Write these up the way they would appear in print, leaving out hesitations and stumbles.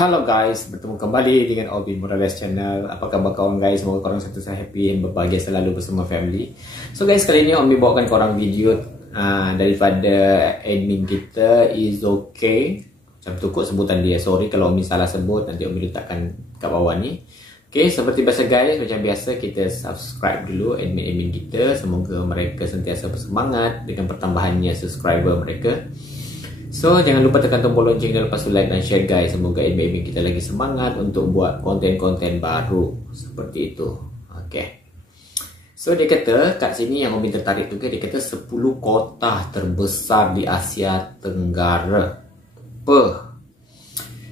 Halo guys, bertemu kembali dengan Obin Morales Channel. Apa khabar kawan guys? Semoga korang sentiasa happy dan berbahagia selalu bersama family. So guys, kali ini Obin bawakan korang video daripada admin kita Is Okay. Macam tu kot sebutan dia. Sorry kalau Obin salah sebut, nanti Obin letakkan kat bawah ni. Okay, seperti biasa guys, macam biasa kita subscribe dulu admin-admin kita. Semoga mereka sentiasa bersemangat dengan pertambahannya subscriber mereka. So, jangan lupa tekan tombol lonceng dan lepas tu like dan share guys. Semoga admin kita lagi semangat untuk buat konten-konten baru seperti itu. Okay. So, dia kata kat sini yang Obin tertarik tu, dia kata 10 kota terbesar di Asia Tenggara.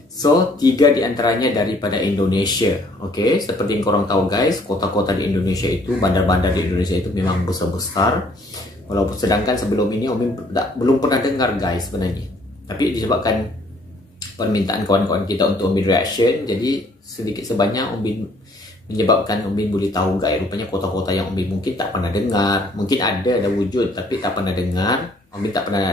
So, 3 di antaranya daripada Indonesia. Okay, seperti yang korang tahu guys, kota-kota di Indonesia itu, bandar-bandar di Indonesia itu memang besar-besar. Walaupun sedangkan sebelum ini Obin belum pernah dengar guys sebenarnya. Tapi disebabkan permintaan kawan-kawan kita untuk Obin reaction, jadi sedikit sebanyak Obin menyebabkan Obin boleh tahu guys. Rupanya kota-kota yang Obin mungkin tak pernah dengar. Mungkin ada wujud tapi tak pernah dengar. Obin tak pernah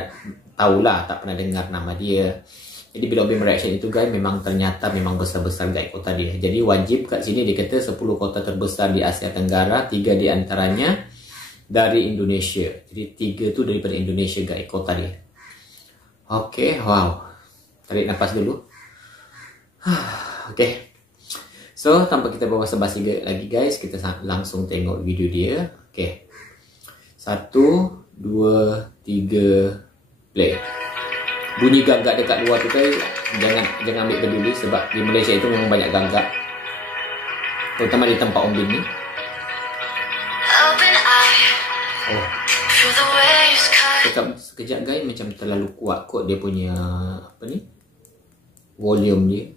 tahulah, tak pernah dengar nama dia. Jadi bila Obin reaction itu guys, memang ternyata memang besar-besar guys kota dia. Jadi wajib kat sini dia kata 10 kota terbesar di Asia Tenggara, 3 di antaranya dari Indonesia. Jadi 3 tu daripada Indonesia guys kota dia. Okay, wow. Tarik nafas dulu. Okay. So, tanpa kita bawa basa-basi lagi guys, kita langsung tengok video dia. Okay. 1, 2, 3, play. Bunyi gagak dekat luar tu guys, jangan ambil peduli sebab di Malaysia itu memang banyak gagak. Terutama di tempat Obin ni. Oh. Sekejap guys, macam terlalu kuat kot dia punya apa ni, volume dia.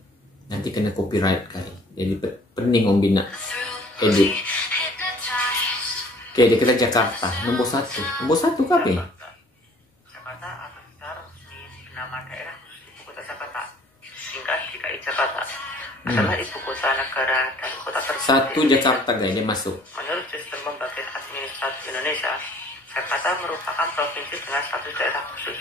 Nanti kena copyright guys. Jadi pening Obin nak edit. Okay, dia kata Jakarta nombor 1. Nombor 1 ke apa? Jakarta atau besar di nama daerah ibu kota Jakarta, singkat DKI Jakarta, adalah ibu kota negara dan kota terbesar. 1 Jakarta guys, dia masuk. Menurut sistem pembagian administratif Indonesia, Jakarta merupakan provinsi dengan status daerah khusus.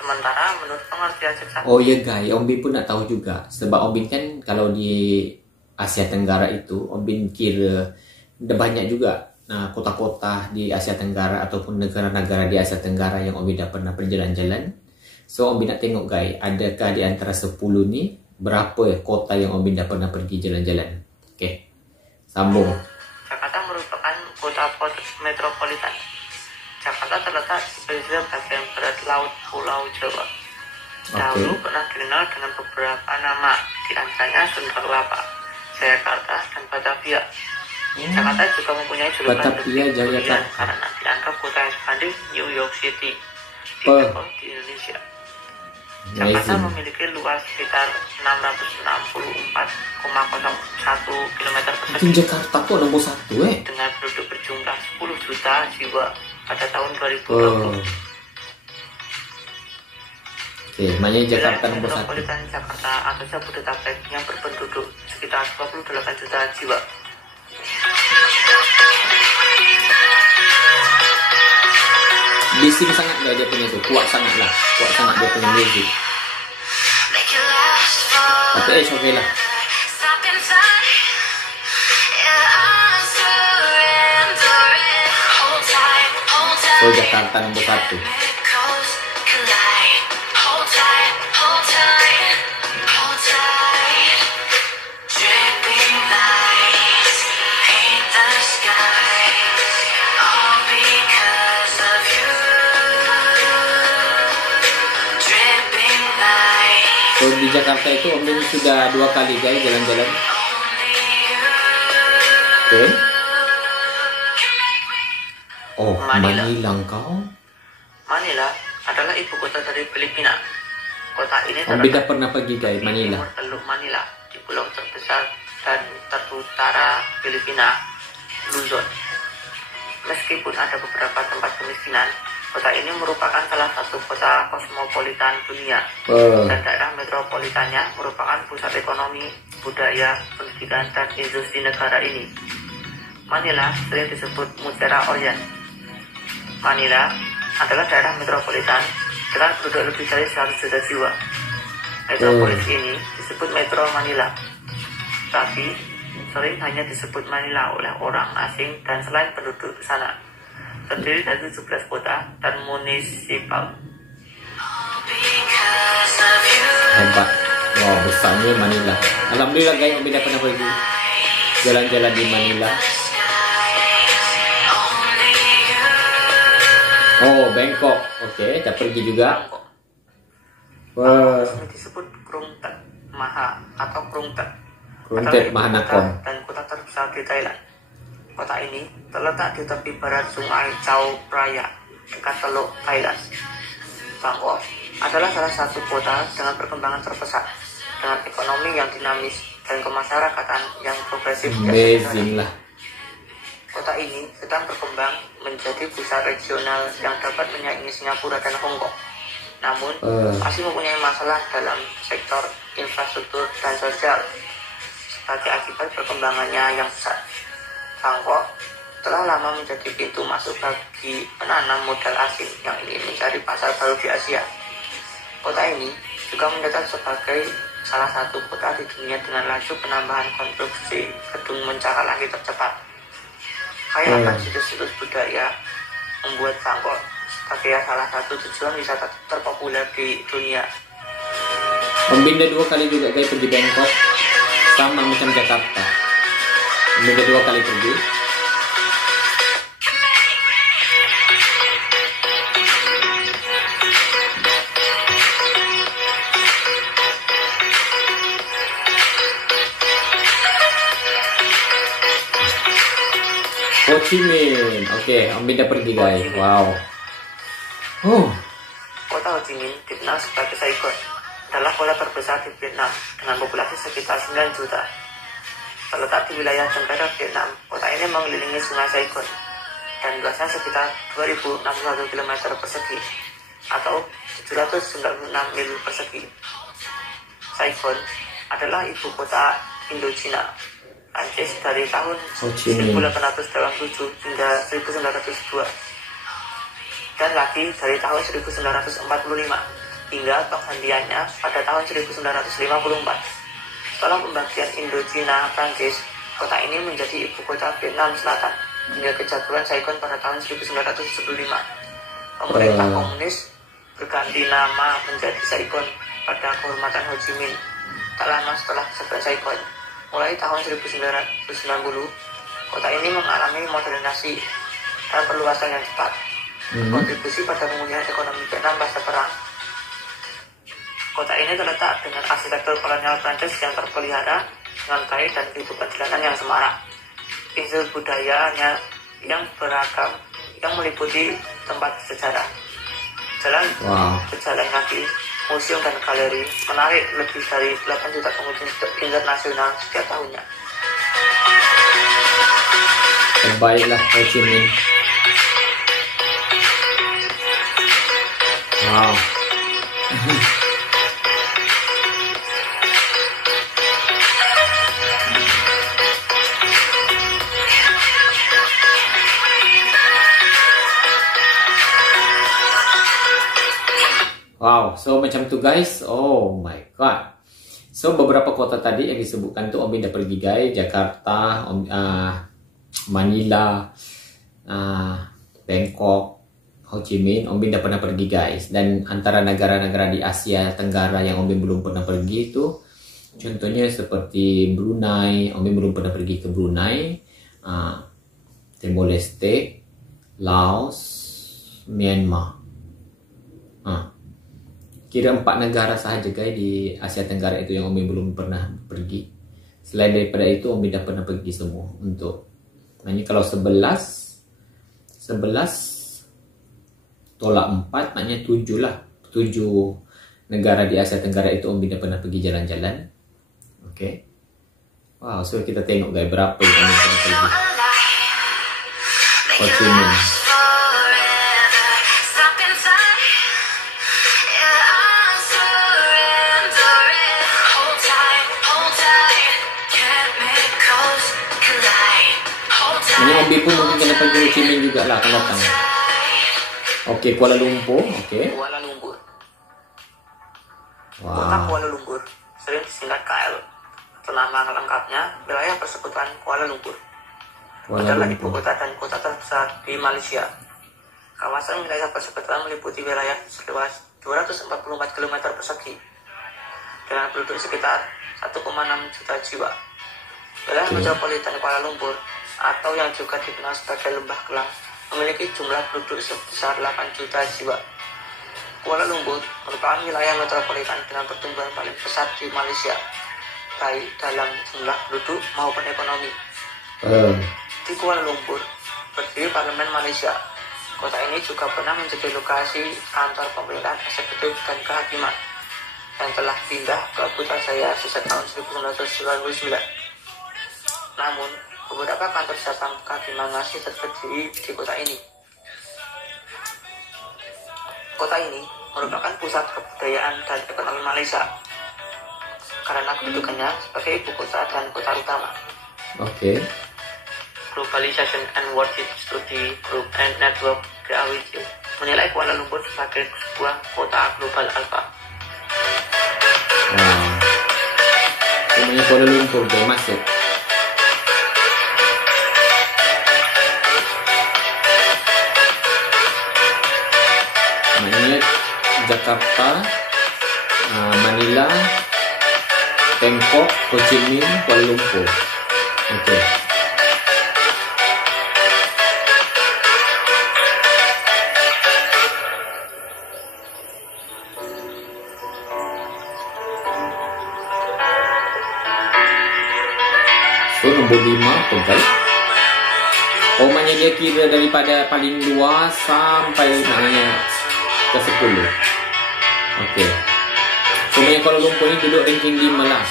Sementara menurut pengertian sejarah. Oh ya guys, Obin pun nak tahu juga. Sebab Obin kan kalau di Asia Tenggara itu, Obin kira ada banyak juga kota-kota di Asia Tenggara ataupun negara-negara di Asia Tenggara yang Obin dah pernah berjalan-jalan. So Obin nak tengok guys, adakah di antara 10 ni berapa kota yang Obin dah pernah pergi jalan-jalan. Okay, sambung. Jakarta merupakan kota metropolitan. Jakarta terletak di pesisir bagian barat laut Pulau Jawa. Dahulu pernah dikenal dengan beberapa nama, di antaranya Sunda Kelapa, Jayakarta, dan Batavia. Jakarta juga mempunyai julukan Batavia, Jayakarta karena dianggap kota yang sebanding New York City di Indonesia. Jakarta memiliki luas sekitar 664,01 km persegi. Jakarta kok nomor 1 dengan penduduk berjumlah 10 juta jiwa pada tahun 2020. Oke, maknanya Jakarta nomor 1. Metropolitan Jakarta atau Jabodetabek yang berpenduduk sekitar 28 juta jiwa. Bising sangat dia punya tu, kuat sangat dia punya music. Tapi okay lah. So Jakarta nombor 1. So di Jakarta itu Obin sudah 2 kali guys jalan-jalan. Okay. Oh, Manila kau? Manila adalah ibu kota dari Filipina. Kota ini Obin dah pernah pergi guys Manila. Teluk Manila di pulau terbesar dan terutara Filipina, Luzon. Meskipun ada beberapa tempat kemiskinan, kota ini merupakan salah satu kota kosmopolitan dunia. Dan daerah metropolitannya merupakan pusat ekonomi, budaya, pendidikan, dan industri negara ini. Manila sering disebut Mutiara Orient. Manila adalah daerah metropolitan dengan penduduk lebih dari 100 juta jiwa. Metropolis ini disebut Metro Manila, tapi sering hanya disebut Manila oleh orang asing dan selain penduduk sana. Terdiri dari 17 kota dan munisipal. Hebat. Wow, besarnya Manila. Alhamdulillah guys, Om dah pernah pergi jalan-jalan di Manila. Oh, Bangkok. Oke, dah pergi juga. Wah. Ini disebut Krungtet Maha atau Krungtet. Krungtet Mahanakhon. Dan kota terbesar di Thailand. Kota ini terletak di tepi barat Sungai Chao Phraya, dekat Teluk, Thailand. Bangkok adalah salah satu kota dengan perkembangan terpesat, dengan ekonomi yang dinamis dan kemasyarakatan yang progresif. Amazing lah. Kota ini sedang berkembang menjadi pusat regional yang dapat menyaingi Singapura dan Hong Kong. Namun, masih mempunyai masalah dalam sektor infrastruktur dan sosial sebagai akibat perkembangannya yang pesat. Bangkok telah lama menjadi pintu masuk bagi penanam modal asing yang ingin mencari pasar baru di Asia. Kota ini juga mencatat sebagai salah satu kota di dunia dengan laju penambahan konstruksi gedung mencakar langit tercepat. Kaya akan situs-situs budaya membuat Bangkok sebagai salah satu tujuan wisata terpopuler di dunia. Pembina 2 kali juga guys pergi Bangkok, sama macam Jakarta. Pembina 2 kali pergi. Ho Chi Minh. Oke, Om dah pergi guys. Wow. Kota Ho Chi Minh dikenal sebagai Saigon, adalah kota terbesar di Vietnam dengan populasi sekitar 9 juta. Terletak di wilayah tenggara Vietnam, kota ini mengelilingi Sungai Saigon dan luasnya sekitar 2061 km persegi atau 796 mil persegi. Saigon adalah ibu kota Indochina Prancis dari tahun 1887 hingga 1902 dan lagi dari tahun 1945 hingga penggantiannya pada tahun 1954. Setelah pembagian Indochina Prancis, kota ini menjadi ibu kota Vietnam Selatan hingga kejatuhan Saigon pada tahun 1975. Pemerintah komunis berganti nama menjadi Saigon pada kehormatan Ho Chi Minh tak lama setelah kesatuan Saigon. Mulai tahun 1990, kota ini mengalami modernisasi dan perluasan yang cepat, berkontribusi pada pemulihan ekonomi Vietnam pasca perang. Kota ini terletak dengan arsitektur kolonial Prancis yang terpelihara dengan baik dan kehidupan jalanan yang semarak. Unsur budayanya yang beragam yang meliputi tempat sejarah, jalan berjalan kaki, museum dan galeri menarik lebih dari 8 juta pengunjung internasional setiap tahunnya. Terbaiklah Ho Chi Minh. Wow. Wow, so macam tu guys. Oh my god. So beberapa kota tadi yang disebutkan tu Om dah pergi guys. Jakarta, Manila, Bangkok, Ho Chi Minh, Om dah pernah pergi guys. Dan antara negara-negara di Asia Tenggara yang Om belum pernah pergi itu, contohnya seperti Brunei. Om belum pernah pergi ke Brunei, Timor Leste, Laos, Myanmar. Kira 4 negara sahaja guys di Asia Tenggara itu yang Om belum pernah pergi. Selain daripada itu Om dah pernah pergi semua. Untuk maknanya kalau 11 tolak 4 maknanya 7 lah. 7 negara di Asia Tenggara itu Om dah pernah pergi jalan-jalan. Oke. Wow, so kita tengok guys berapa yang Om pernah pergi. Ho Chi Minh. Ini Om pun mungkin kena pergi Ho Chi Minh juga lah akan datang. Oke, Kuala Lumpur. Oke. Kuala Lumpur. Kota Wow. Kuala Lumpur sering disingkat KL atau nama lengkapnya Wilayah Persekutuan Kuala Lumpur. Kuala Adalah ibu Lumpur. kota dan kota terbesar di Malaysia. Kawasan wilayah persekutuan meliputi wilayah seluas 244 km persegi dengan penduduk sekitar 1,6 juta jiwa. Wilayah metropolitan Kuala Lumpur atau yang juga dikenal sebagai Lembah Kelang memiliki jumlah penduduk sebesar 8 juta jiwa. Kuala Lumpur merupakan wilayah metropolitan dengan pertumbuhan paling pesat di Malaysia, baik dalam jumlah penduduk maupun ekonomi. Di Kuala Lumpur berdiri Parlemen Malaysia. Kota ini juga pernah menjadi lokasi kantor pemerintahan eksekutif dan kehakiman yang telah pindah ke Putrajaya sejak tahun 1999. Namun, beberapa kantor cabang kehakiman masih berdiri di kota ini. Kota ini merupakan pusat kebudayaan dan ekonomi Malaysia karena kedudukannya sebagai ibu kota dan kota utama. Oke. Globalization and World Study Group and Network (GAWG) menilai Kuala Lumpur sebagai sebuah kota global alpha. Wow. Namanya Kuala Lumpur dia masuk. Maknanya Jakarta, Manila, Bangkok, Ho Chi Minh, Kuala Lumpur. Oke. So nombor 5 apa guys? Oh maknanya dia kira daripada paling luas sampai maknanya ke 10. Okey. So maknanya Kuala Lumpur ni duduk ranking 5 lah.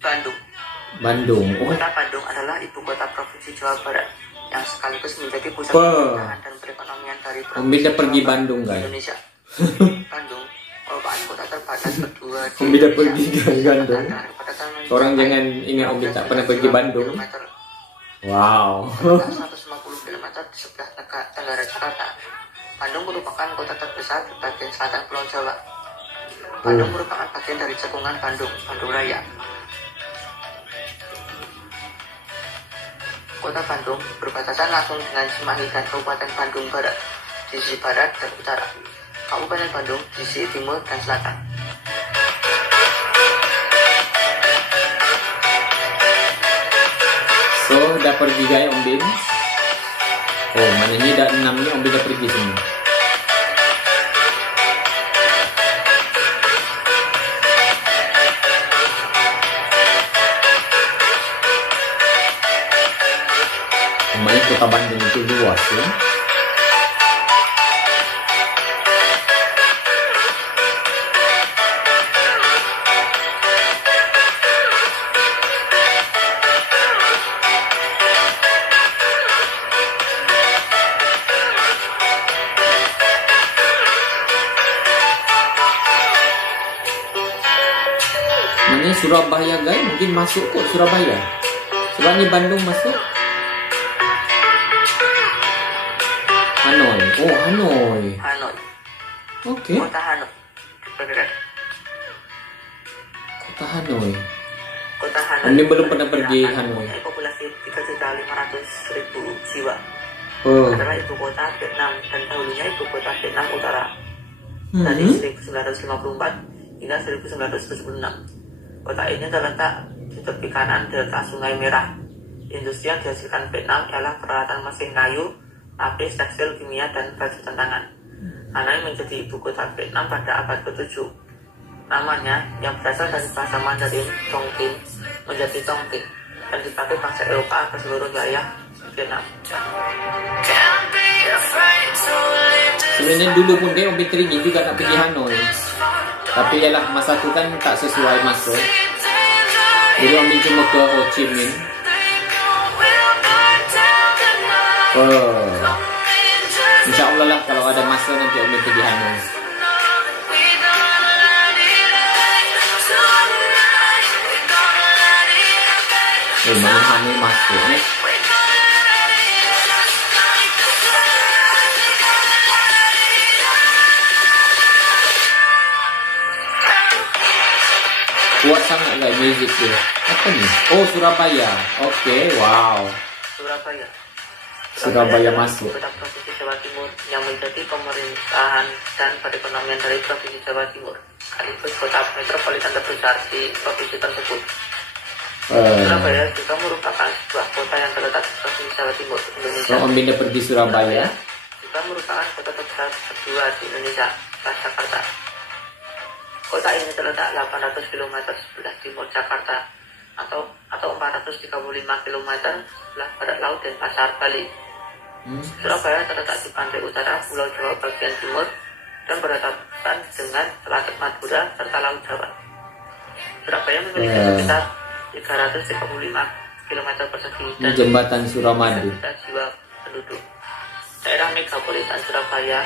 Bandung. Bandung. Oh, Kota Bandung adalah ibu kota Provinsi Jawa Barat yang sekaligus menjadi pusat Wah. pemerintahan dan perekonomian dari Ombil dah pergi Jawa Barat Bandung, di guys. Indonesia. Bandung merupakan kota terpadat kedua di Ombil dah Indonesia. pergi ke Bandung. Kepadatan Orang mencapai jangan ingat Ombil tak pernah pergi Bandung. kilometer. Wow. Terletak 150 km di sebelah tenggara Jakarta. Bandung merupakan kota terbesar di bagian selatan Pulau Jawa. Bandung merupakan bagian dari cekungan Bandung, Bandung Raya. Kota Bandung berbatasan langsung dengan Cimahi dan Kabupaten Bandung Barat di sisi barat dan utara, Kabupaten Bandung di sisi timur dan selatan. So dah pergi guys Ombil. Oh maknanya dah 6 ni Ombil dah pergi semua. Maknanya kota Bandung itu luas ya. Maknanya Surabaya guys mungkin masuk kot Surabaya. Sebabnya Bandung masuk. Hanoi. Oh Hanoi. Hanoi, Okey. kota Hanoi, bergerak. Kota Hanoi. Kota Hanoi. Anda belum pernah pergi diperkirakan Hanoi. mempunyai populasi 3.500.000 jiwa. Oh. Adalah ibu kota Vietnam dan dahulunya ibu kota Vietnam Utara dari 1954 hingga 1976. Kota ini terletak di tepi kanan delta Sungai Merah. Industri yang dihasilkan Vietnam adalah peralatan mesin kayu, lapis, tekstil, kimia, dan baju tentangan. Hanoi menjadi ibu kota Vietnam pada abad ke-7. Namanya yang berasal dari bahasa Mandarin Chongqing menjadi Chongqing dan dipakai bangsa Eropa ke seluruh wilayah Vietnam. Sebenarnya dulu pun dia Ombil teringin juga nak pergi Hanoi. Tapi ialah masa tu kan tak sesuai masa. Jadi Ombil cuma ke Ho Chi Minh. Oh. InsyaAllah lah kalau ada masa nanti Ombil pergi Hanoi. Oh, mana Hanoi masuk ni. Kuat sangat guys music dia. Apa ni? Oh, Surabaya. Okey, wow. Surabaya. Surabaya masuk. Kota Provinsi Jawa Timur yang menjadi pemerintahan dan perekonomian dari Provinsi Jawa Timur, sekaligus kota metropolitan terbesar di provinsi tersebut. Surabaya juga merupakan sebuah kota yang terletak di Provinsi Jawa Timur, Indonesia. So, Om Bin dah pergi Surabaya. Juga merupakan kota terbesar kedua di Indonesia, setelah Jakarta. Kota ini terletak 800 km sebelah timur Jakarta atau 435 km sebelah barat laut Denpasar, Bali. Surabaya terletak di pantai utara Pulau Jawa bagian timur dan berdekatan dengan Selat Madura serta Laut Jawa. Surabaya memiliki sekitar 335 km persegi dan jembatan Suramadu. 1 juta jiwa penduduk. Daerah megapolitan Surabaya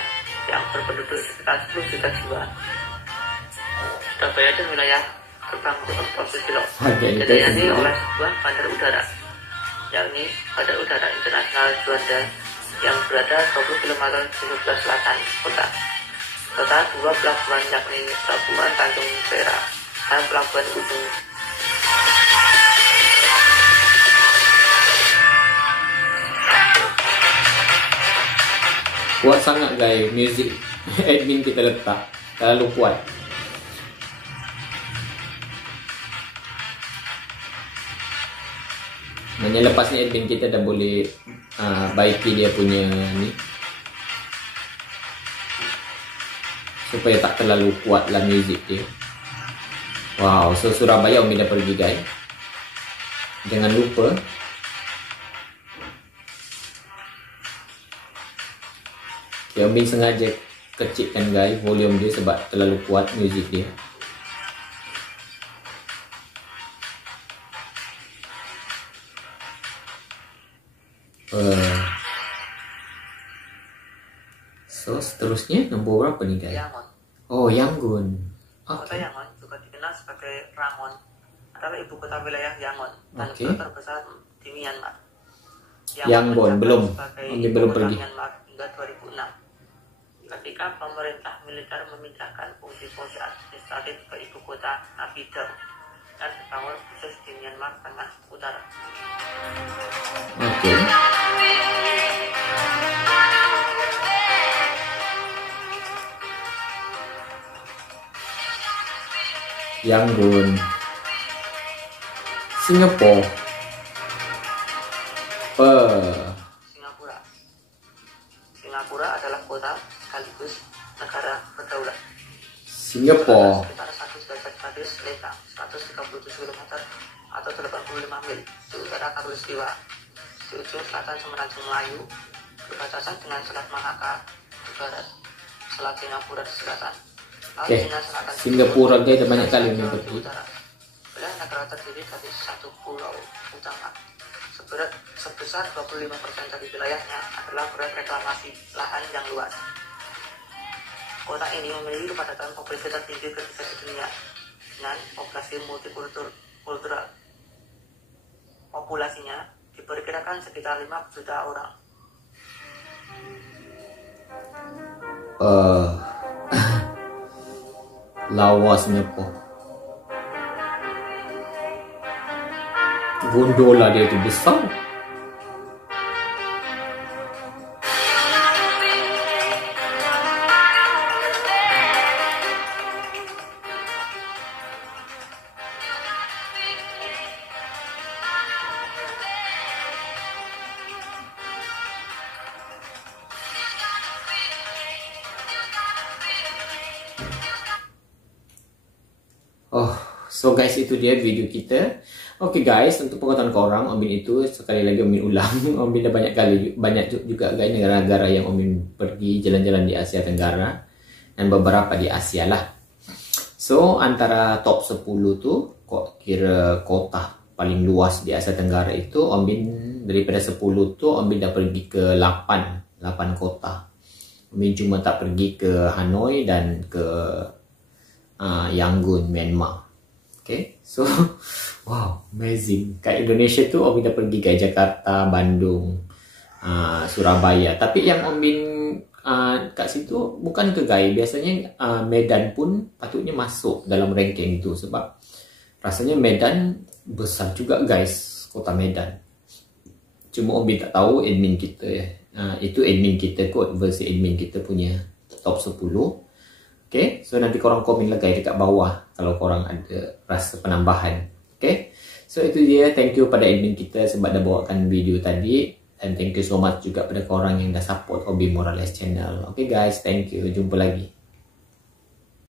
yang berpenduduk sekitar 10 juta jiwa. Surabaya dan wilayah gerbang Provinsi dilayani oleh sebuah bandar udara, yakni Bandar Udara Internasional Juanda yang berada 20 km di sebelah selatan kota. Serta 2 pelabuhan, yakni Pelabuhan Tanjung Perak dan Pelabuhan Ujung. Kuat sangat guys music admin kita letak. Terlalu kuat. Hanya lepas ni admin kita dah boleh baiki dia punya ni supaya tak terlalu kuat lah music dia. Wow, so Surabaya Om Bin dah pergi guys. Jangan lupa Om Bin sengaja kecilkan guys volume dia sebab terlalu kuat music dia. So seterusnya nombor berapa nih guys? Yangon. Oh, Yangon. Kota Okay. Yangon juga dikenal sebagai Rangon, adalah ibu kota wilayah Yangon dan Oke. kota terbesar di Myanmar. Yangon menjabat belum. sebagai Om Bin ibu belum kota pergi. Myanmar hingga 2006. Ketika pemerintah militer memindahkan fungsi administratif ke ibu kota Naypyidaw dan dibangun khusus di Myanmar Tengah Utara. Oke. Yangon. Singapura. Singapura. Singapura adalah kota sekaligus negara berdaulat. Singapura. Sekitar 1 derajat garis lintang 137 km atau 85 mil di utara Khatulistiwa, di ujung selatan Semenanjung Melayu, berbatasan dengan Selat Malaka di barat, Selat Singapura di selatan, Laut Oke. Cina Selatan di Singapura timur, guys, ada banyak kali dan yang Jawa di pergi. utara. Wilayah negara terdiri dari satu pulau utama. Sebesar 25% dari wilayahnya adalah proyek reklamasi lahan yang luas. Kota ini memiliki kepadatan populasi tertinggi ketiga di dunia dengan populasi multikultural. Populasinya diperkirakan sekitar 5 juta orang. Lawas Singapura. Gondola dia tu besar. Oh, so guys, itu dia video kita. Oke guys, untuk pengetahuan korang, Om Bin itu sekali lagi Om Bin ulang. Om Bin dah banyak juga guys negara-negara yang Om Bin pergi jalan-jalan di Asia Tenggara dan beberapa di Asia lah. So antara top 10 tuh kok kira kota paling luas di Asia Tenggara itu Om Bin daripada 10 tuh Om Bin dah pergi ke 8 kota. Om Bin cuma tak pergi ke Hanoi dan ke Yangon, Myanmar. Okay, so wow, amazing. Kat Indonesia tu Om Bin dah pergi kat Jakarta, Bandung, Surabaya. Tapi yang Om Bin kat situ bukan ke guys, biasanya Medan pun patutnya masuk dalam ranking tu, sebab rasanya Medan besar juga guys, kota Medan. Cuma Om Bin tak tahu admin kita itu admin kita kot, versi admin kita punya top 10. Okay, so nanti korang komen lah guys dekat bawah kalau korang ada rasa penambahan. Okay, so itu dia. Thank you pada admin kita sebab dah bawakan video tadi. Dan thank you so much juga pada korang yang dah support Hobby Morales channel. Okay guys, thank you. Jumpa lagi.